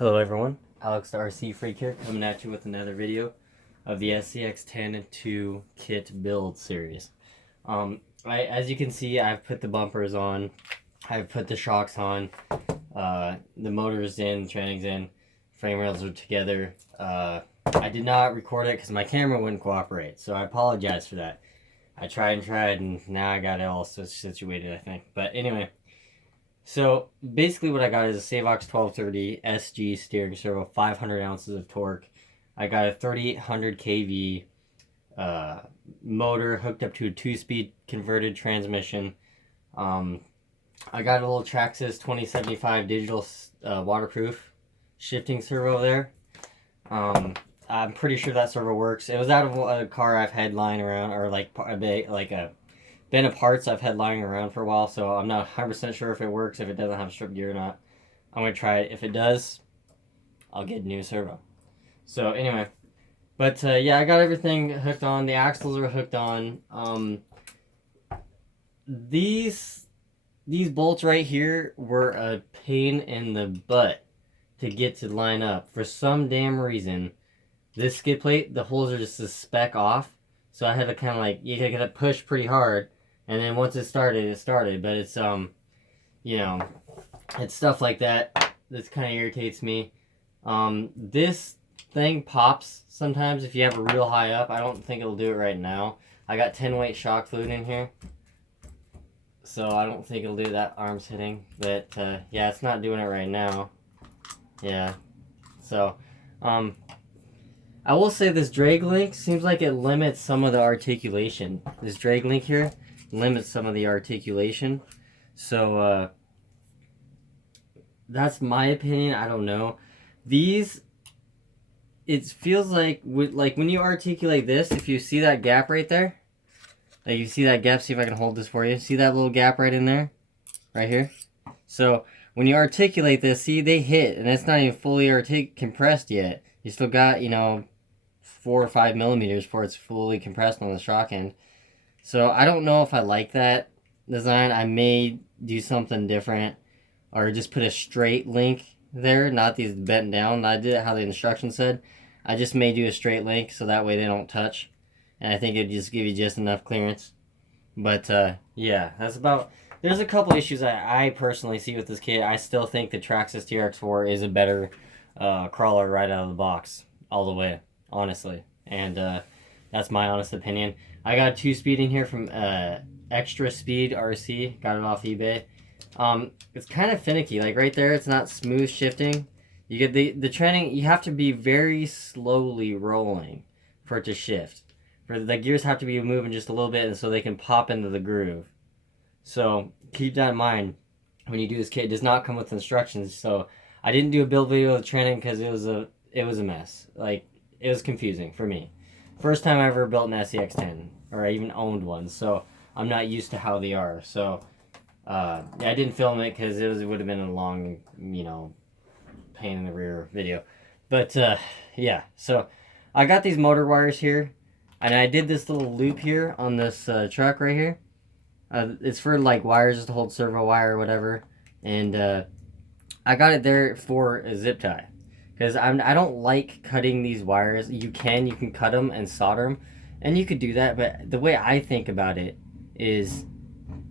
Hello everyone, Alex the RC Freak here, coming at you with another video of the Scx10 to kit build series. As you can see, I've put the bumpers on, I've put the shocks on, the motor's in, tranning's in, frame rails are together. I did not record it because my camera wouldn't cooperate, so I apologize for that. I tried and now I got it all situated, I think. But anyway. So basically what I got is a Scx 1230 SG steering servo, 500 ounces of torque. I got a 3800 kV motor hooked up to a 2-speed converted transmission. I got a little Scx 2075 digital waterproof shifting servo there. I'm pretty sure that servo works. It was out of a car I've had lying around, or like a bin of parts I've had lying around for a while, so I'm not 100% sure if it works, if it doesn't have strip gear or not. I'm going to try it. If it does, I'll get a new servo. So anyway, but yeah, I got everything hooked on. The axles are hooked on. These bolts right here were a pain in the butt to get to line up. For some damn reason, this skid plate, the holes are just a speck off. So I had to kind of like, you gotta push pretty hard. And then once it started, but it's, you know, it's stuff like that kind of irritates me. This thing pops sometimes if you have it real high up. I don't think it'll do it right now. I got 10 weight shock fluid in here, so I don't think it'll do that. Arm's hitting, but yeah, it's not doing it right now. Yeah, so, I will say this drag link seems like it limits some of the articulation. This drag link here limits some of the articulation. So, that's my opinion. I don't know. These, it feels like when you articulate this, if you see that gap right there, like you see that gap, see if I can hold this for you. See that little gap right in there? Right here? So, when you articulate this, see, they hit, and it's not even fully compressed yet. You still got, 4 or 5 millimeters before it's fully compressed on the shock end. So I don't know if I like that design. I may do something different, or just put a straight link there, not these bent down. I did it how the instructions said. I just may do a straight link so that way they don't touch, and I think it'd just give you just enough clearance. But yeah, that's about. There's a couple issues I personally see with this kit. I still think the Traxxas TRX4 is a better crawler right out of the box, all the way, honestly. And that's my honest opinion. I got a 2-speed in here from Extra Speed RC. Got it off eBay. It's kind of finicky. Like right there, it's not smooth shifting. You get the training. You have to be very slowly rolling for it to shift. For the gears have to be moving just a little bit, and so they can pop into the groove. So keep that in mind when you do this kit. It does not come with instructions. So I didn't do a build video of the training because it was a mess. Like, it was confusing for me. First time I ever built an Scx10, or I even owned one, so I'm not used to how they are. So yeah, I didn't film it because it would have been a long, pain in the rear video. But yeah, so I got these motor wires here, and I did this little loop here on this truck right here. It's for like wires, just to hold servo wire or whatever, and I got it there for a zip tie. Because I don't like cutting these wires. You can cut them and solder them, and you could do that, but the way I think about it is,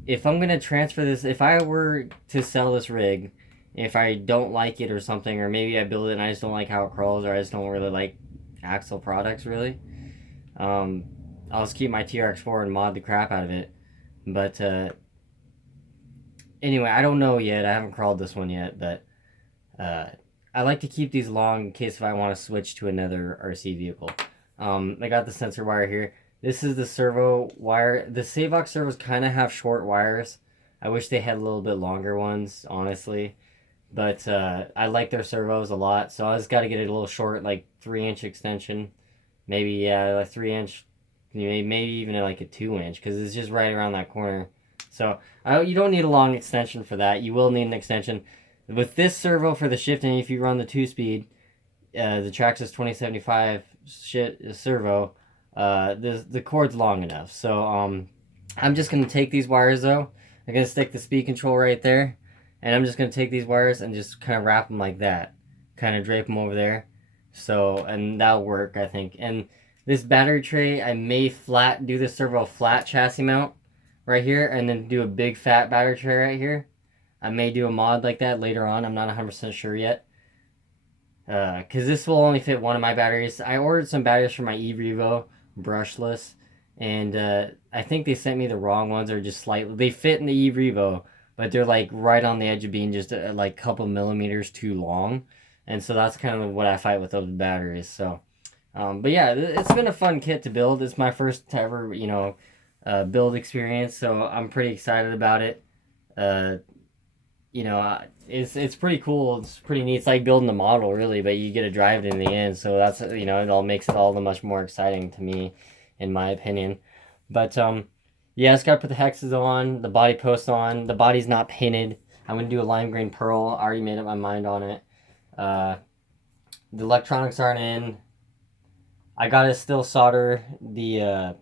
if I'm going to transfer this, if I were to sell this rig, if I don't like it or something, or maybe I build it and I just don't like how it crawls, or I just don't really like Axle products, really, I'll just keep my TRX4 and mod the crap out of it. But anyway, I don't know yet. I haven't crawled this one yet, but I like to keep these long in case if I want to switch to another RC vehicle. I got the sensor wire here. This is the servo wire. The Scx servos kind of have short wires. I wish they had a little bit longer ones, honestly. But I like their servos a lot, so I just got to get it a little short, like 3-inch extension. Maybe, yeah, like 3-inch, maybe even like a 2-inch, because it's just right around that corner. So you don't need a long extension for that. You will need an extension. With this servo for the shifting, if you run the 2-speed, the Traxxas 2075 servo, the cord's long enough. So I'm just going to take these wires, though. I'm going to stick the speed control right there, and I'm just going to take these wires and just kind of wrap them like that. kind of drape them over there. So, and that'll work, I think. And this battery tray, I may do the servo flat chassis mount right here, and then do a big fat battery tray right here. I may do a mod like that later on. I'm not 100% sure yet. Because this will only fit one of my batteries. I ordered some batteries for my eRevo brushless, and I think they sent me the wrong ones, or just slightly. They fit in the eRevo, but they're like right on the edge of being just like a couple millimeters too long. And so that's kind of what I fight with those batteries. So, but yeah, it's been a fun kit to build. It's my first ever, build experience, so I'm pretty excited about it. It's pretty cool. It's pretty neat. It's like building a model, really, but you get to drive it in the end. So that's, it all makes it all the much more exciting to me, in my opinion. But yeah, I just gotta put the hexes on, the body post on. The body's not painted. I'm gonna do a lime green pearl. I already made up my mind on it. The electronics aren't in. I gotta still solder the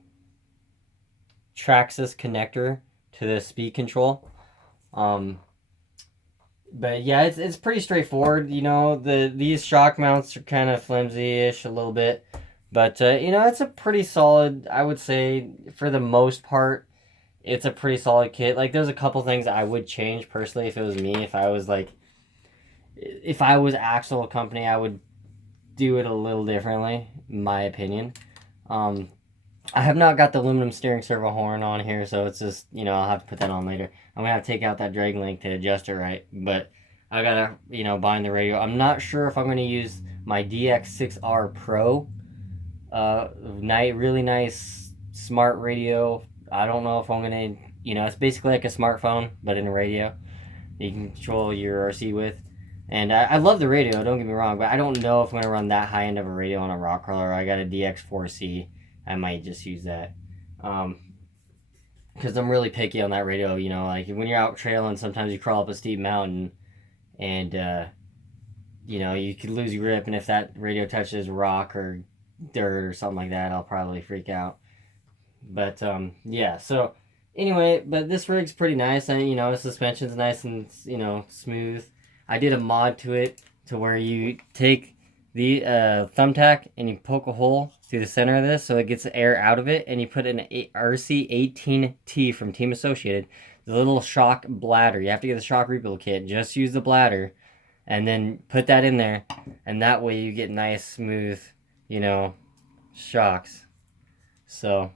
Traxxas connector to the speed control. But yeah, it's pretty straightforward. These shock mounts are kind of flimsy-ish a little bit, but it's a pretty solid. I would say for the most part, it's a pretty solid kit. Like, there's a couple things I would change personally if it was me. If I was actual company, I would do it a little differently, in my opinion. I have not got the aluminum steering servo horn on here, so it's just, I'll have to put that on later. I'm going to have to take out that drag link to adjust it right, but I got to, bind the radio. I'm not sure if I'm going to use my DX6R Pro. Really nice, smart radio. I don't know if I'm going to, it's basically like a smartphone, but in a radio you can control your RC with. And I love the radio, don't get me wrong, but I don't know if I'm going to run that high end of a radio on a rock crawler. I got a DX4C. I might just use that. Because I'm really picky on that radio, like when you're out trailing, sometimes you crawl up a steep mountain and, you could lose your grip. And if that radio touches rock or dirt or something like that, I'll probably freak out. But, yeah, so anyway, but this rig's pretty nice. The suspension's nice and, smooth. I did a mod to it to where you take the thumbtack and you poke a hole through the center of this so it gets the air out of it, and you put an RC18T from Team Associated, the little shock bladder. You have to get the shock rebuild kit. Just use the bladder and then put that in there, and that way you get nice, smooth, shocks. So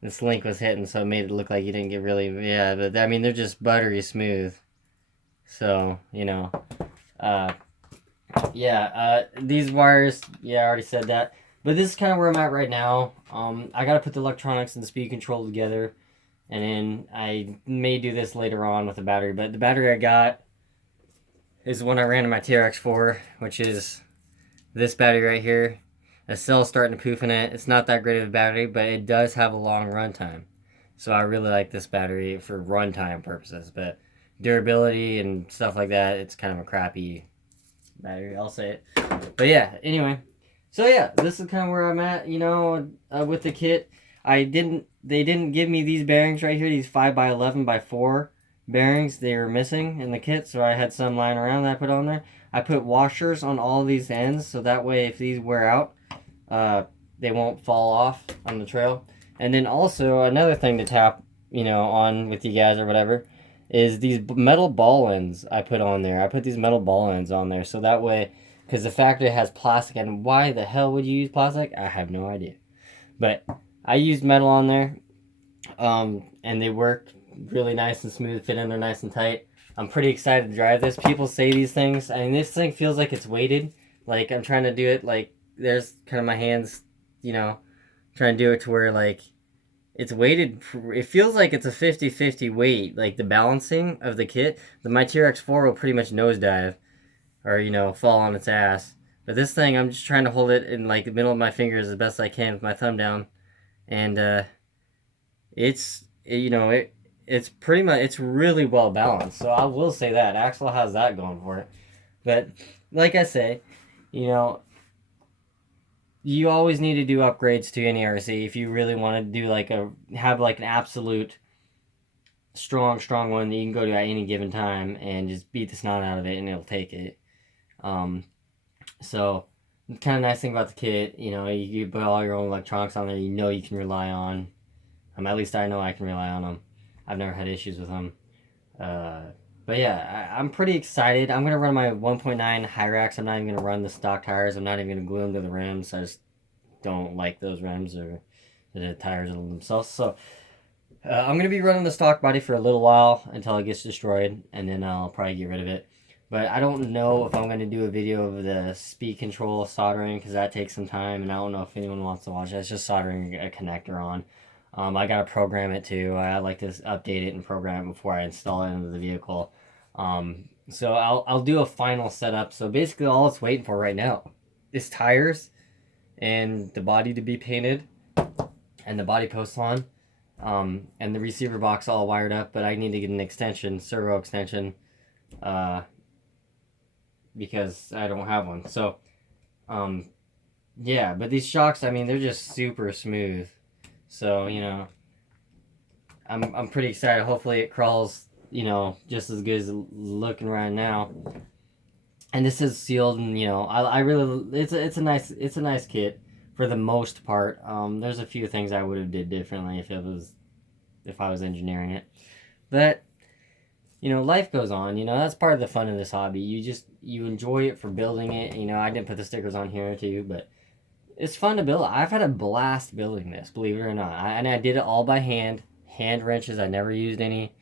this link was hitting, so it made it look like you didn't get really, yeah, but they're just buttery smooth. So, these wires, I already said that. But this is kind of where I'm at right now. I got to put the electronics and the speed control together. And then I may do this later on with the battery. But the battery I got is the one I ran in my TRX4, which is this battery right here. The cell's starting to poof in it. It's not that great of a battery, but it does have a long runtime. So I really like this battery for runtime purposes. But durability and stuff like that, it's kind of a crappy battery, I'll say it. But yeah, anyway, so yeah, this is kind of where I'm at, with the kit. They didn't give me these bearings right here, these 5x11x4 bearings. They were missing in the kit, so I had some lying around that I put on there. I put washers on all these ends, so that way if these wear out, they won't fall off on the trail. And then also another thing to tap, on with you guys or whatever, is these metal ball ends I put on there. I put these metal ball ends on there so that way, because the factory has plastic, and why the hell would you use plastic? I have no idea. But I used metal on there, and they work really nice and smooth, fit in there nice and tight. I'm pretty excited to drive this. People say these things. This thing feels like it's weighted. Like, I'm trying to do it, like, there's kind of my hands, trying to do it to where, like, it's weighted. It feels like it's a 50-50 weight, like the balancing of the kit. My TRX4 will pretty much nosedive or, fall on its ass. But this thing, I'm just trying to hold it in like the middle of my fingers as best I can with my thumb down. And it's pretty much, it's really well balanced. So I will say that. Axle has that going for it. But like I say, you always need to do upgrades to any RC if you really want to do have an absolute strong one that you can go to at any given time and just beat the snot out of it and it'll take it. So kind of nice thing about the kit, you know, you put all your own electronics on there, you know you can rely on. At least I know I can rely on them. I've never had issues with them. But yeah, I'm pretty excited. I'm gonna run my 1.9 Hyrax. I'm not even gonna run the stock tires. I'm not even gonna glue them to the rims. I just don't like those rims or the tires themselves. So I'm gonna be running the stock body for a little while until it gets destroyed, and then I'll probably get rid of it. But I don't know if I'm gonna do a video of the speed control soldering because that takes some time, and I don't know if anyone wants to watch it. It's just soldering a connector on. I gotta program it too. I like to update it and program it before I install it into the vehicle. So I'll do a final setup. So basically, all it's waiting for right now is tires and the body to be painted and the body posts on. And the receiver box all wired up, but I need to get an extension, servo extension, because I don't have one. So, yeah, but these shocks, I mean, they're just super smooth. So, you know, I'm pretty excited. Hopefully it crawls, you know, just as good as looking right now. And this is sealed, and you know, I really, it's a nice kit for the most part. There's a few things I would have did differently if I was engineering it, but you know, life goes on. You know, that's part of the fun of this hobby. You enjoy it for building it. You know, I didn't put the stickers on here too, but it's fun to build. I've had a blast building this, believe it or not. And I did it all by hand wrenches. I never used any,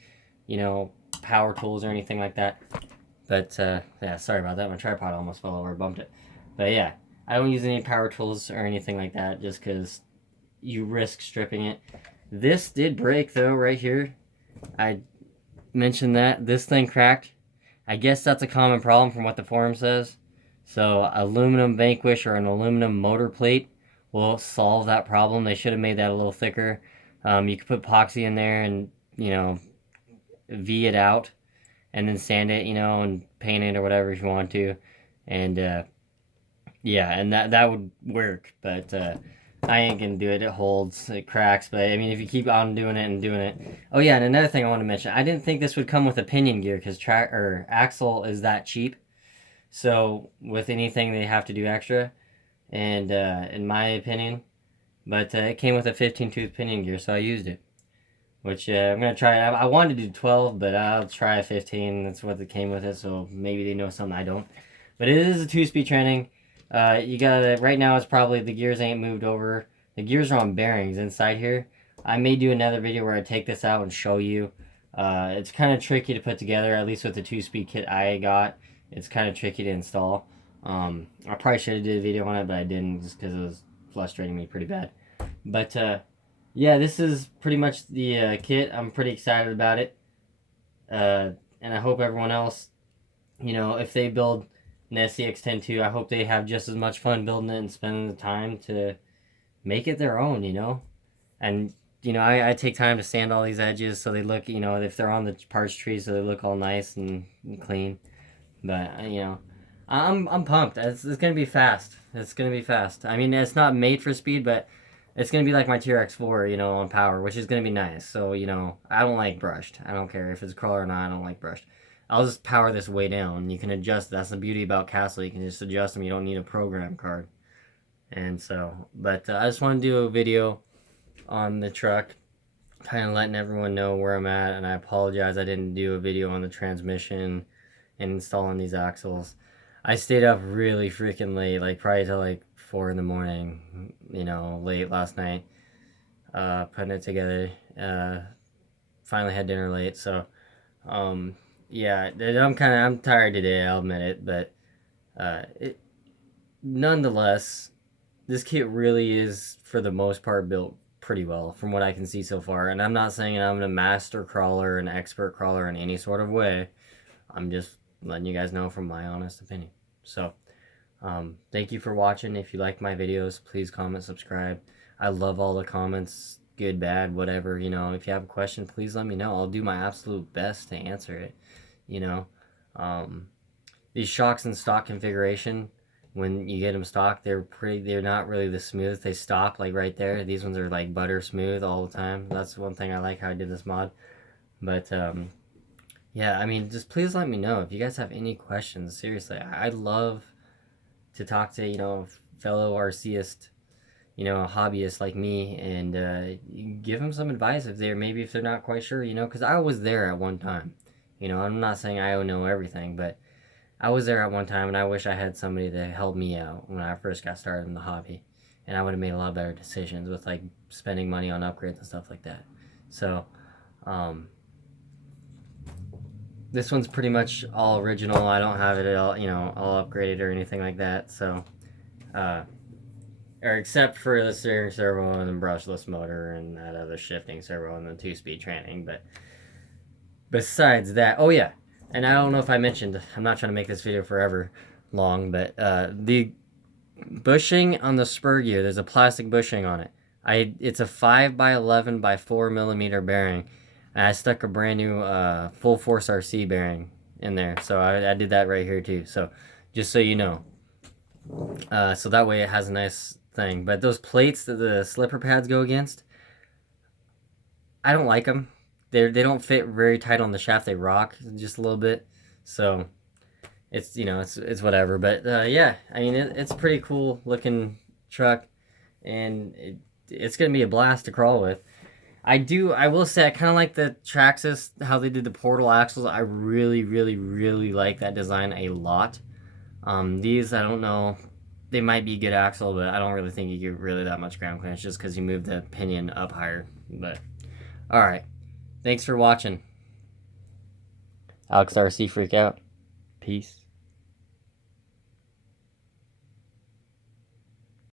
you know, power tools or anything like that. But yeah, sorry about that. My tripod almost fell over, bumped it. But yeah, I don't use any power tools or anything like that, just because you risk stripping it. This did break though, right here. I mentioned that this thing cracked. I guess that's a common problem from what the forum says. So aluminum vanquish or an aluminum motor plate will solve that problem. They should have made that a little thicker. You could put epoxy in there and, you know, V it out and then sand it, you know, and paint it or whatever if you want to. And yeah, and that would work, but I ain't gonna do it. It holds, it cracks, but I mean, if you keep on doing it and doing it. Oh yeah, and another thing I want to mention, I didn't think this would come with a pinion gear because axle is that cheap. So with anything they have to do extra, and in my opinion, but it came with a 15 tooth pinion gear, so I used it. Which I'm gonna try. I wanted to do 12, but I'll try a 15. That's what it came with it, so maybe they know something I don't. But it is a 2-speed training. You gotta, right now it's probably, the gears ain't moved over. The gears are on bearings inside here. I may do another video where I take this out and show you. It's kind of tricky to put together, at least with the 2-speed kit I got. It's kind of tricky to install. I probably should have did a video on it, but I didn't just because it was frustrating me pretty bad. But yeah, this is pretty much the kit. I'm pretty excited about it. And I hope everyone else, you know, if they build an Scx10 too, I hope they have just as much fun building it and spending the time to make it their own, you know? And, you know, I take time to sand all these edges so they look, you know, if they're on the parts tree, so they look all nice and clean. But, you know, I'm pumped. It's going to be fast. It's going to be fast. I mean, it's not made for speed, but it's going to be like my TRX4, you know, on power, which is going to be nice. So, you know, I don't like brushed. I don't care if it's crawler or not. I don't like brushed. I'll just power this way down. You can adjust. That's the beauty about Castle. You can just adjust them. You don't need a program card. And so, but I just want to do a video on the truck, kind of letting everyone know where I'm at. And I apologize I didn't do a video on the transmission and installing these axles. I stayed up really freaking late, like probably till like 4 in the morning, you know, late last night, putting it together. Finally had dinner late, so yeah, I'm tired today, I'll admit it, but nonetheless, this kit really is for the most part built pretty well from what I can see so far. And I'm not saying I'm a master crawler, an expert crawler in any sort of way. I'm just letting you guys know from my honest opinion. So thank you for watching. If you like my videos, please comment, subscribe. I love all the comments, good, bad, whatever. You know, if you have a question, please let me know. I'll do my absolute best to answer it. You know, these shocks in stock configuration, when you get them stock, they're not really the smooth. They stop like right there. These ones are like butter smooth all the time. That's one thing I like how I did this mod. But yeah, I mean, just please let me know if you guys have any questions. Seriously, I'd love to talk to, fellow RCist, hobbyists like me, and give them some advice if they're not quite sure, because I was there at one time. I'm not saying I know everything, but I was there at one time, and I wish I had somebody to help me out when I first got started in the hobby, and I would have made a lot better decisions with like spending money on upgrades and stuff like that. So, um, this one's pretty much all original. I don't have it all, all upgraded or anything like that. So, uh, or except for the steering servo and the brushless motor and that other shifting servo and the 2-speed training. But besides that, oh yeah, and I don't know if I mentioned, I'm not trying to make this video forever long, but the bushing on the spur gear, there's a plastic bushing on it. It's a 5x11 by 4 millimeter bearing. And I stuck a brand new full force RC bearing in there, so I did that right here too. So just so you know, so that way it has a nice thing. But those plates that the slipper pads go against, I don't like them. They don't fit very tight on the shaft. They rock just a little bit. So it's whatever. But yeah, I mean it's a pretty cool looking truck, and it's gonna be a blast to crawl with. I will say I kind of like the Traxxas, how they did the portal axles. I really, really, really like that design a lot. These, I don't know, they might be good axle, but I don't really think you get really that much ground clearance just because you move the pinion up higher. But, alright. Thanks for watching. Alex RC Freak out. Peace.